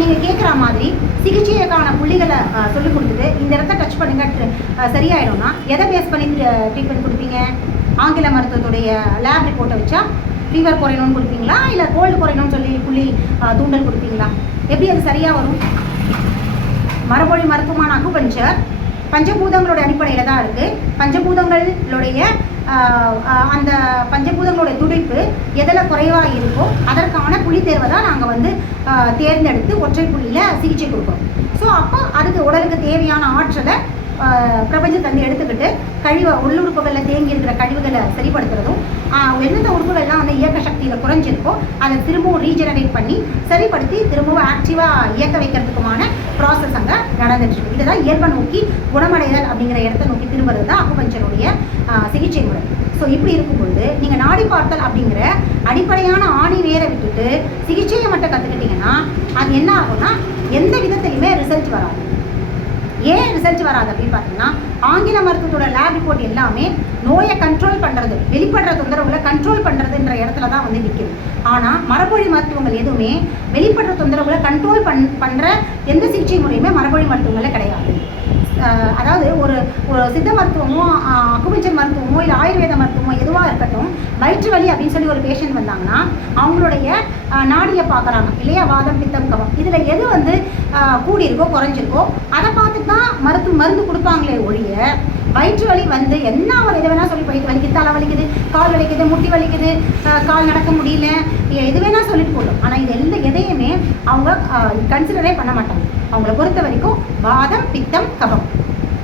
நீங்கள் கேட்குற மாதிரி சிகிச்சைக்கான புள்ளிகளை சொல்லிக் கொடுத்துட்டு இந்த இடத்த டச் பண்ணுங்க. சரியாயிடும்னா எதை பேஸ் பண்ணி ட்ரீட்மெண்ட் கொடுப்பீங்க? ஆங்கில மருத்துவத்துடைய லேப் ரிப்போர்ட்டை வச்சா ஃபீவர் குறையணும்னு கொடுப்பீங்களா? இல்லை கோல்டு குறையணும்னு சொல்லி புள்ளி தூண்டல் கொடுப்பீங்களா? எப்படி அது சரியாக வரும்? மரபொழி மருத்துவமான அகுபஞ்சர் பஞ்சபூதங்களோட அடிப்படையில் தான் இருக்குது பஞ்சபூதங்களுடைய அந்த பஞ்ச எதில் குறைவாக இருக்கோ அதற்கான புள்ளி தேர்வை தான் நாங்கள் வந்து தேர்ந்தெடுத்து ஒற்றை புள்ளியில் சிகிச்சை கொடுப்போம். ஸோ அப்போ அதுக்கு உடலுக்கு தேவையான ஆற்றலை பிரபஞ்சத்தை வந்து எடுத்துக்கிட்டு கழிவை உள்ளுறுப்புகளில் தேங்கி இருக்கிற கழிவுகளை சரிப்படுத்துறதும் எந்தெந்த உறுப்புகள்லாம் வந்து இயக்க சக்தியில் குறைஞ்சிருக்கோ அதை திரும்பவும் ரீஜெனரேட் பண்ணி சரிப்படுத்தி திரும்பவும் ஆக்டிவாக இயக்க வைக்கிறதுக்குமான ப்ராசஸ் அங்கே நடந்துட்டு இதுதான் இயல்பை நோக்கி குணமடைதல் அப்படிங்கிற இடத்த நோக்கி திரும்புறது தான் அக்குபஞ்சருடைய சிகிச்சை முறை. ஸோ இப்படி இருக்கும்பொழுது நீங்கள் நாடி பார்த்தல் அப்படிங்கிற அடிப்படையான ஆணி வேரை விட்டுட்டு சிகிச்சையை மட்டும் கற்றுக்கிட்டிங்கன்னா அது என்ன ஆகும்னா எந்த விதத்துலையுமே ரிசல்ட் வராது. ஏன் ரிசல்ட் வராது அப்படின்னு பார்த்தீங்கன்னா ஆங்கில மருத்துவத்தோட லேப் ரிப்போர்ட் எல்லாமே நோயை கண்ட்ரோல் பண்ணுறது வெளிப்படுற தொந்தரவுகளை கண்ட்ரோல் பண்ணுறதுன்ற இடத்துல தான் வந்து நிற்குது ஆனால் மரபொழி மருத்துவங்கள் எதுவுமே வெளிப்படுற தொந்தரவுகளை கண்ட்ரோல் பண் பண்ணுற எந்த சிகிச்சை முறையுமே மரபொழி மருத்துவங்களில் கிடையாது. அதாவது ஒரு ஒரு சித்த மருத்துவமோ அஹ் அக்குபஞ்சர் மருத்துவமோ இல்லை ஆயுர்வேத மருத்துவமோ எதுவாக இருக்கட்டும் வயிற்று வலி அப்படின்னு சொல்லி ஒரு பேஷண்ட் வந்தாங்கன்னா அவங்களுடைய நாடியை பார்க்குறாங்க. இல்லையா வாதம் பித்தம் கவம் இதில் எது வந்து கூடியிருக்கோ குறைஞ்சிருக்கோ அதை பார்த்து தான் மருத்துவ மருந்து கொடுப்பாங்களே ஒழிய வயிற்று வலி வந்து என்ன ஒரு இதை வேணால் சொல்லி வயிற்று வலிக்குது தலை வலிக்குது கால் வலிக்குது முட்டி வலிக்குது கால் நடக்க முடியல எது வேணால் சொல்லிட்டு போதும். ஆனால் இது எந்த எதையுமே அவங்க கன்சிடரே பண்ண மாட்டாங்க. அவங்கள பொறுத்த வரைக்கும் வாதம் பித்தம் கபம்.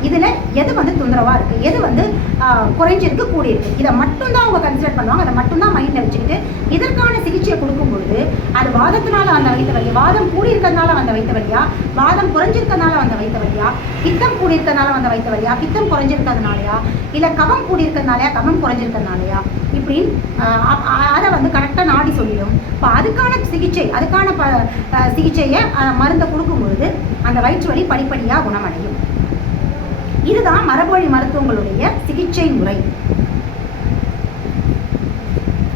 இதில் எது வந்து தொந்தரவாக இருக்குது எது வந்து குறைஞ்சிருக்கு கூடியிருக்கு? இதை மட்டும்தான் அவங்க கன்சிடர் பண்ணுவாங்க. அதை மட்டும்தான் மைண்டில் வச்சுக்கிட்டு இதில் வாதத்தினால வந்த வைத்த வழியா வாதம் கூடியிருக்கிறதுனால வந்த வைத்த வழியா வாதம் குறைஞ்சிருக்கிறதுனால வந்த வைத்த வழியா பித்தம் கூடியிருக்கிறதுனால வந்த வைத்த வழியா பித்தம் குறைஞ்சிருக்கிறதுனாலயா? இல்லை கபம் கூடியிருக்கிறதுனாலயா? கபம் குறைஞ்சிருக்கிறதுனாலயா? இப்படி அதை வந்து கரெக்டாக நாடி சொல்லிடும். இப்போ அதுக்கான சிகிச்சை அதுக்கான ப ஆஹ், சிகிச்சையை மருந்தை கொடுக்கும்பொழுது அந்த வயிற்று வலி படிப்படியாக குணமடையும். இதுதான் மரபொழி மருத்துவங்களுடைய சிகிச்சை முறை.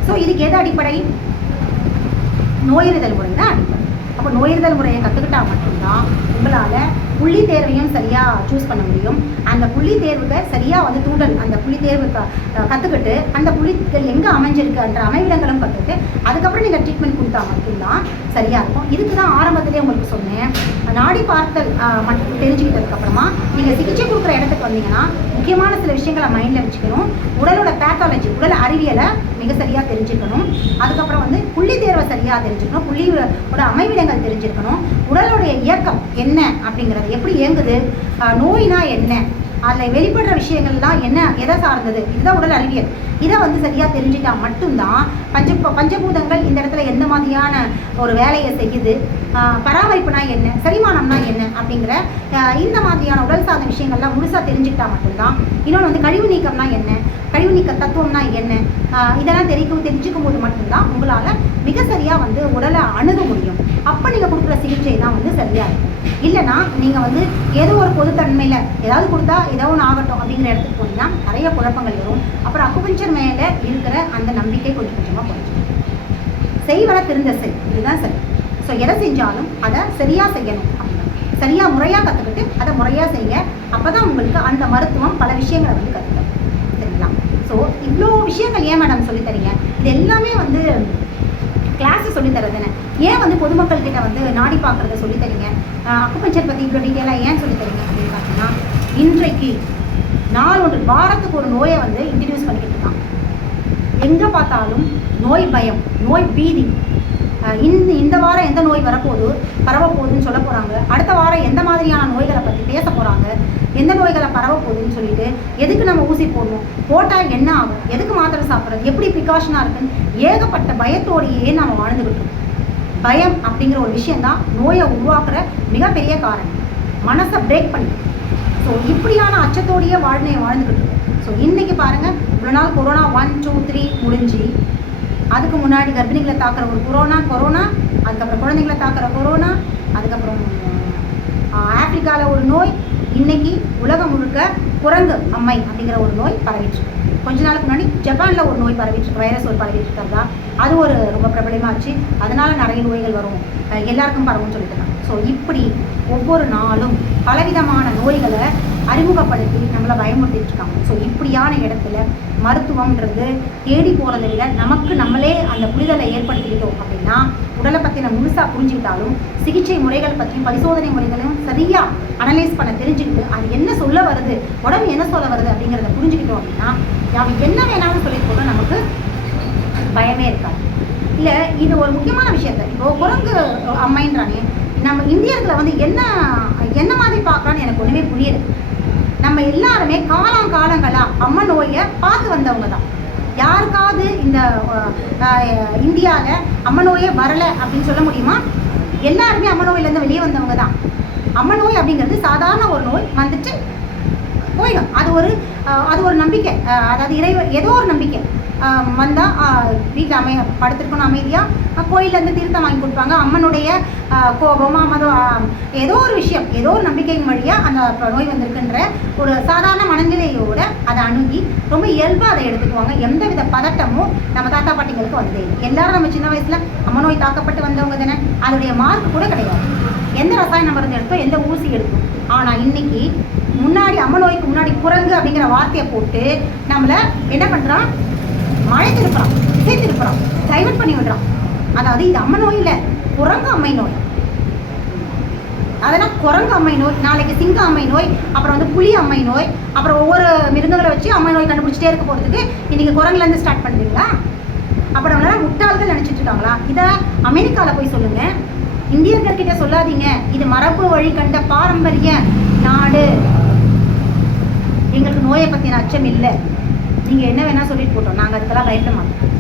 ஸோ இதுக்கு எது அடிப்படை? நோயறிதல் முறை தான் அடிப்படை. அப்போ நோயறிதல் முறையை கற்றுக்கிட்டா மட்டும்தான் உங்களால் புள்ளி தேர்வையும் சரியாக சூஸ் பண்ண முடியும். அந்த புள்ளி தேர்வுக்கு சரியாக வந்து தூண்டல் அந்த புள்ளி தேர்வு கற்றுக்கிட்டு அந்த புள்ளிகள் எங்கே அமைஞ்சிருக்குன்ற அமைவிடங்களும் கற்றுக்கிட்டு அதுக்கப்புறம் நீங்கள் ட்ரீட்மெண்ட் கொடுத்தா மட்டும்தான் சரியாக இருக்கும். இதுக்கு தான் ஆரம்பத்திலே உங்களுக்கு சொன்னேன். நாடி பார்த்தல் மட்டும் தெரிஞ்சுக்கிட்டதுக்கப்புறமா நீங்கள் சிகிச்சை கொடுக்குற இடத்துக்கு வந்தீங்கன்னா முக்கியமான சில விஷயங்களை மைண்டில் வச்சுக்கணும். உடலோட பேத்தாலஜி உடல் அறிவியலை மிக சரியாக தெரிஞ்சுக்கணும். அதுக்கப்புறம் வந்து புள்ளி தேர்வை சரியாக தெரிஞ்சுக்கணும். புள்ளியோட அமைவிடங்கள் தெரிஞ்சுருக்கணும் உடலுடைய இயக்கம் என்ன அப்படிங்கிறது எப்படி இயங்குது? நோயினா என்ன? அதில் வெளிப்படுற விஷயங்கள்லாம் என்ன எதை சார்ந்தது? இதுதான் உடல் அறிவியல். இதை வந்து சரியாக தெரிஞ்சுட்டா மட்டும்தான் பஞ்ச பஞ்சபூதங்கள் இந்த இடத்துல எந்த மாதிரியான ஒரு வேலையை செய்யுது? பராமரிப்புனா என்ன? செரிமானம்னா என்ன? அப்படிங்கிற இந்த மாதிரியான உடல் சார்ந்த விஷயங்கள்லாம் முழுசாக தெரிஞ்சுக்கிட்டா மட்டும்தான். இன்னொன்று வந்து கழிவு நீக்கம்னா என்ன? கழிவு நீக்க தத்துவம்னா என்ன? இதெல்லாம் தெரிக்கும் தெரிஞ்சுக்கும் போது மட்டும்தான் உங்களால் மிக சரியாக வந்து உடலை அணுக முடியும். அப்போ நீங்கள் கொடுக்குற சிகிச்சை தான் வந்து சரியாக இருக்கும். இல்லைன்னா நீங்கள் வந்து ஏதோ ஒரு பொதுத்தன்மையில் ஏதாவது கொடுத்தா ஏதோ ஒன்று ஆகட்டும் அப்படிங்கிற இடத்துக்கு போனீங்கன்னா நிறைய குழப்பங்கள் வரும். அப்புறம் அக்குபஞ்சர் மேலே இருக்கிற அந்த நம்பிக்கை கொஞ்சம் கொஞ்சமாக குறைஞ்சிடும் செய்வன திருந்த செய். இதுதான் சரி ஸோ எதை செஞ்சாலும் அதை சரியாக செய்யணும் அப்படின்னா. சரியாக முறையாக கற்றுக்கிட்டு அதை முறையாக செய்யுங்க அப்போ தான் உங்களுக்கு அந்த மருத்துவம் பல விஷயங்களை வந்து கற்றுக்கணும் சரிங்களா? ஸோ இவ்வளோ விஷயங்கள் ஏன் மேடம் சொல்லித் தரீங்க? இது எல்லாமே வந்து கிளாஸ் சொல்லித் தரதுன்னு தானே ஏன் வந்து பொதுமக்கள் கிட்ட வந்து நாடி பார்க்குறத சொல்லித் தரீங்க அக்குபஞ்சர் பற்றி இவ்வளோ டீட்டெயிலாக ஏன் சொல்லித்தரீங்க அப்படின்னு பார்த்தீங்கன்னா இன்றைக்கு நாள் ஒன்று வாரத்துக்கு ஒரு நோயை வந்து இன்ட்ரடியூஸ் பண்ணிக்கிட்டு இருக்கான். எங்கே பார்த்தாலும் நோய் பயம் நோய் பீதி. இந்த இந்த வாரம் எந்த நோய் வரப்போகுது பரவப்போகுதுன்னு சொல்ல போகிறாங்க அடுத்த வாரம் எந்த மாதிரியான நோய்களை பற்றி பேச போகிறாங்க எந்த நோய்களை பரவ போகுதுன்னு எதுக்கு நம்ம ஊசி போடணும்? போட்டால் என்ன ஆகும்? எதுக்கு மாத்திரை சாப்பிட்றது? எப்படி ப்ரிகாஷனாக இருக்குன்னு ஏகப்பட்ட பயத்தோடையே நம்ம வாழ்ந்துக்கிட்டு இருக்கோம். பயம் அப்படிங்கிற ஒரு விஷயந்தான் நோயை உருவாக்குற மிகப்பெரிய காரணம். மனசை பிரேக் பண்ணி ஸோ இப்படியான அச்சத்தோடையே வாழ்நையை வாழ்ந்துக்கிட்டு இருக்கோம். ஸோ இன்றைக்கி பாருங்க இவ்வளோ நாள் கொரோனா ஒன் டூ த்ரீ முடிஞ்சு அதுக்கு முன்னாடி கர்ப்பிணிகளை தாக்குற ஒரு கொரோனா கொரோனா அதுக்கப்புறம் குழந்தைங்களை தாக்குற கொரோனா அதுக்கப்புறம் ஆப்பிரிக்காவில் ஒரு நோய். இன்னைக்கு உலகம் முழுக்க குரங்கு அம்மை அப்படிங்கிற ஒரு நோய் பரவிட்டு இருக்கு. கொஞ்ச நாளுக்கு முன்னாடி ஜப்பானில் ஒரு நோய் பரவிட்டு இருக்கு வைரஸ் ஒரு பரவிட்டு இருக்கிறதா அது ஒரு ரொம்ப பிரபலமாச்சு அதனால நிறைய நோய்கள் வரும். எல்லாருக்கும் பரவும்னு சொல்லிட்டு ஸோ இப்படி ஒவ்வொரு நாளும் பலவிதமான நோய்களை அறிமுகப்படுத்தி நம்மளை பயமுறுத்திட்டு இருக்காங்க. ஸோ இப்படியான இடத்துல மருத்துவம்ன்றது தேடி போகிறத விட நமக்கு நம்மளே அந்த புரிதலை ஏற்படுத்திக்கிட்டோம் அப்படின்னா உடலை பற்றின முழுசாக புரிஞ்சுக்கிட்டாலும் சிகிச்சை முறைகள் பற்றியும் பரிசோதனை முறைகளையும் சரியாக அனலைஸ் பண்ண தெரிஞ்சுக்கிட்டு அது என்ன சொல்ல வருது உடம்பு என்ன சொல்ல வருது அப்படிங்கிறத புரிஞ்சுக்கிட்டோம் அப்படின்னா அவன் என்ன வேணாலும் சொல்லி கூட நமக்கு பயமே இருக்காது. இல்லை இது ஒரு முக்கியமான விஷயத்த. இப்போ குரங்கு அம்மைன்றானே நம்ம இந்தியர்களை வந்து என்ன என்ன மாதிரி பார்க்கலான்னு எனக்கு ஒன்றுமே புரியுது நம்ம எல்லாருமே காலம் காலங்களாக அம்ம நோயை பார்த்து வந்தவங்க தான் யார் யாராவது இந்த இந்தியாவில் அம்மநோயே வரலை அப்படின்னு சொல்ல முடியுமா? எல்லாருமே அம்மநோயிலேருந்து வெளியே வந்தவங்க தான். அம்மநோய் அப்படிங்கிறது சாதாரண ஒரு நோய் வந்துட்டு போயிடும். அது ஒரு அஹ், அது ஒரு நம்பிக்கை. அதாவது இறைவ ஏதோ ஒரு நம்பிக்கை. வந்தால் வீட்டில் அமைய படுத்திருக்கணும் அமைதியாக கோயிலேருந்து தீர்த்தம் வாங்கி கொடுப்பாங்க. அம்மனுடைய கோபம் அம்மதோ ஏதோ ஒரு விஷயம் ஏதோ ஒரு நம்பிக்கையின் வழியாக அந்த நோய் வந்திருக்குன்ற ஒரு சாதாரண மனநிலையோட அதை அணுகி ரொம்ப இயல்பாக அதை எடுத்துக்குவாங்க. எந்த வித பதட்டமும் நம்ம தாத்தா பாட்டிங்களுக்கு வந்தது எல்லாரும் நம்ம சின்ன வயசில் அம்ம நோய் தாக்கப்பட்டு வந்தவங்க தானே? அதோடைய மார்க் கூட கிடையாது. எந்த ரசாயன மருந்து எடுத்தோம் எந்த ஊசி எடுத்தோம் ஆனால் இன்னைக்கு முன்னாடி அம்ம நோய்க்கு முன்னாடி குரங்கு அப்படிங்கிற வார்த்தையை போட்டு நம்மளை என்ன பண்ணுறான் மழை திருப்புறான் இசை திருப்புறான் டைவர்ட் பண்ணி விடுறான் அதாவது இது அம்ம நோய் இல்லை குரங்கு அம்மை நோய். அதெல்லாம் குரங்கு அம்மை நோய் நாளைக்கு சிங்க அம்மை நோய் அப்புறம் வந்து புலி அம்மை நோய் அப்புறம் ஒவ்வொரு மிருகங்களை வச்சு அம்மை நோய் கண்டுபிடிச்சிட்டே இருக்க போகிறதுக்கு இன்றைக்கி குரங்குலேருந்து ஸ்டார்ட் பண்ணுறீங்களா அப்புறம் நம்மளால முட்டாள்கள் நினச்சிட்டு இருக்காங்களா? இதை அமெரிக்காவில் போய் சொல்லுங்கள் இந்தியர்கள்கிட்ட சொல்லாதீங்க. இது மரபு வழி கண்ட பாரம்பரிய நாடு. எங்களுக்கு நோயை பற்றின அச்சம் இல்லை. நீங்கள் என்ன வேணால் சொல்லிட்டு போட்டோம். நாங்கள் அதுக்கெல்லாம் பயப்பட மாட்டோம்